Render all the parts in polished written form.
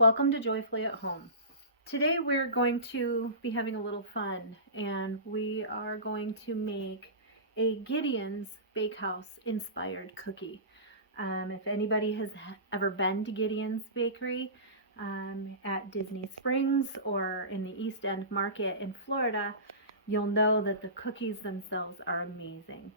Welcome to Joyfully at Home. Today we're going to be having a little fun and we are going to make a Gideon's Bakehouse inspired cookie. If anybody has ever been to Gideon's Bakery at Disney Springs or in the East End Market in Florida, you'll know that the cookies themselves are amazing.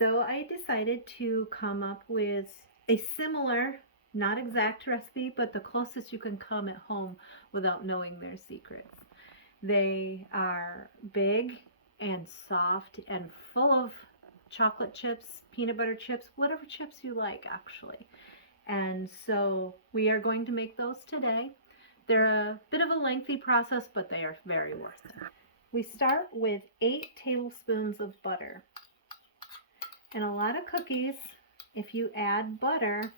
So I decided to come up with a similar, not exact recipe, but the closest you can come at home without knowing their secrets. They are big and soft and full of chocolate chips, peanut butter chips, whatever chips you like actually. And so we are going to make those today. They're a bit of a lengthy process, but they are very worth it. We start with 8 tablespoons of butter. And a lot of cookies, if you add butter,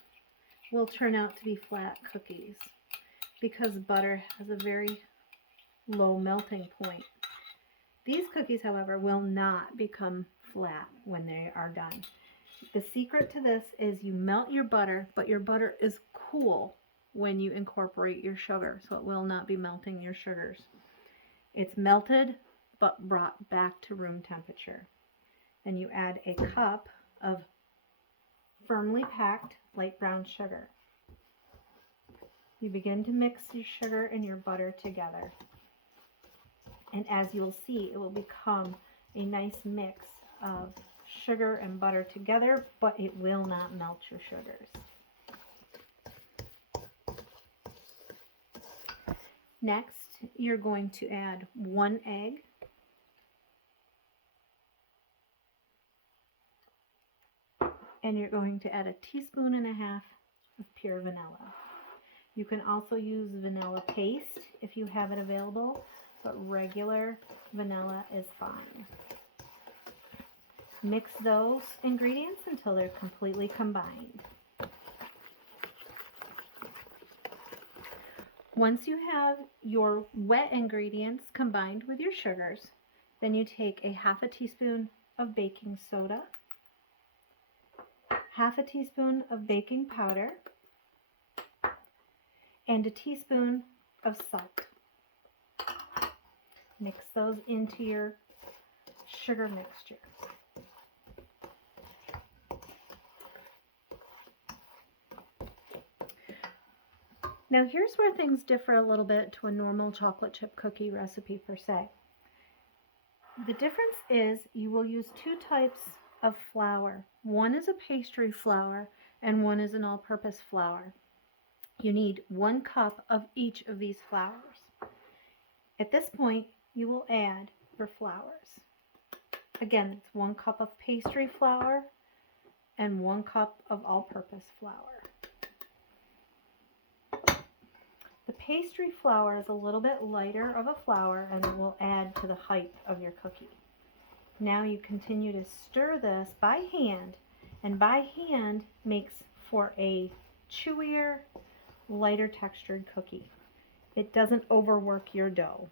will turn out to be flat cookies because butter has a very low melting point. These cookies, however, will not become flat when they are done. The secret to this is you melt your butter, but your butter is cool when you incorporate your sugar, so it will not be melting your sugars. It's melted but brought back to room temperature. Then you add a cup of firmly packed light brown sugar. You begin to mix your sugar and your butter together. And as you'll see, it will become a nice mix of sugar and butter together, but it will not melt your sugars. Next, you're going to add 1 egg, and you're going to add 1.5 teaspoons of pure vanilla. You can also use vanilla paste if you have it available, but regular vanilla is fine. Mix those ingredients until they're completely combined. Once you have your wet ingredients combined with your sugars, then you take 1/2 teaspoon of baking soda, 1/2 teaspoon of baking powder, and 1 teaspoon of salt. Mix those into your sugar mixture. Now here's where things differ a little bit to a normal chocolate chip cookie recipe per se. The difference is you will use 2 types of flour. One is a pastry flour and one is an all-purpose flour. You need 1 cup of each of these flours. At this point, you will add your flours. Again, it's 1 cup of pastry flour and 1 cup of all-purpose flour. The pastry flour is a little bit lighter of a flour and it will add to the height of your cookie. Now you continue to stir this by hand, and by hand makes for a chewier, lighter textured cookie. It doesn't overwork your dough.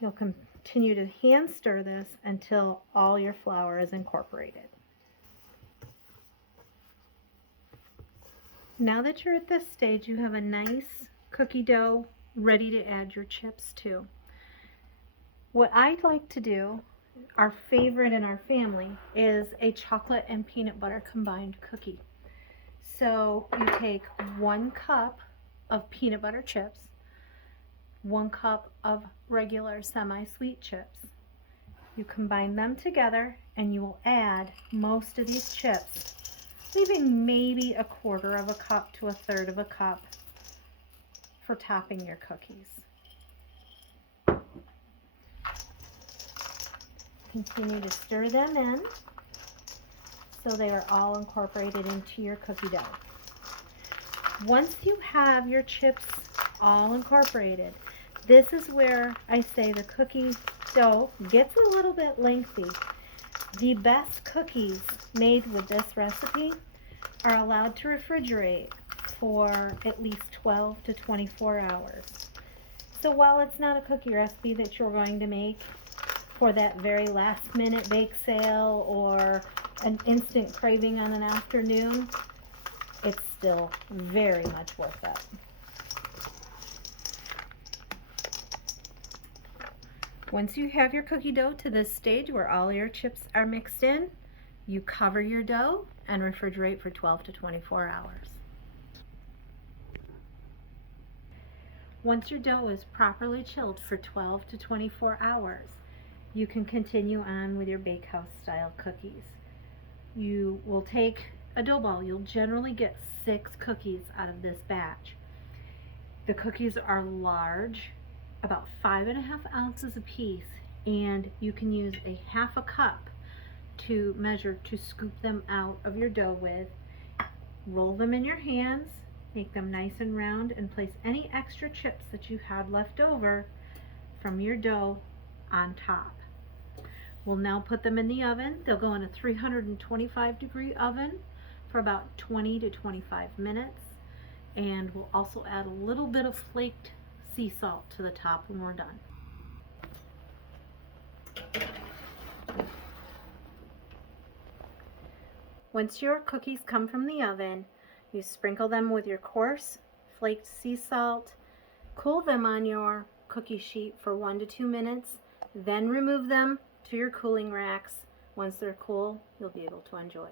You'll continue to hand stir this until all your flour is incorporated. Now that you're at this stage, you have a nice cookie dough ready to add your chips to. What I'd like to do, our favorite in our family, is a chocolate and peanut butter combined cookie. So you take 1 cup of peanut butter chips, 1 cup of regular semi-sweet chips. You combine them together and you will add most of these chips, leaving maybe 1/4 cup to 1/3 cup for topping your cookies. Continue to stir them in so they are all incorporated into your cookie dough. Once you have your chips all incorporated, this is where I say the cookie dough gets a little bit lengthy. The best cookies made with this recipe are allowed to refrigerate for at least 12 to 24 hours. So while it's not a cookie recipe that you're going to make for that very last minute bake sale or an instant craving on an afternoon, it's still very much worth it. Once you have your cookie dough to this stage where all your chips are mixed in, you cover your dough and refrigerate for 12 to 24 hours. Once your dough is properly chilled for 12 to 24 hours, you can continue on with your Bakehouse style cookies. You will take a dough ball. You'll generally get 6 cookies out of this batch. The cookies are large, about 5.5 ounces a piece, and you can use a half a cup to measure to scoop them out of your dough with. Roll them in your hands, make them nice and round, and place any extra chips that you had left over from your dough on top. We'll now put them in the oven. They'll go in a 325-degree oven for about 20 to 25 minutes. And we'll also add a little bit of flaked sea salt to the top when we're done. Once your cookies come from the oven, you sprinkle them with your coarse flaked sea salt, cool them on your cookie sheet for 1 to 2 minutes, then remove them to your cooling racks. Once they're cool, you'll be able to enjoy.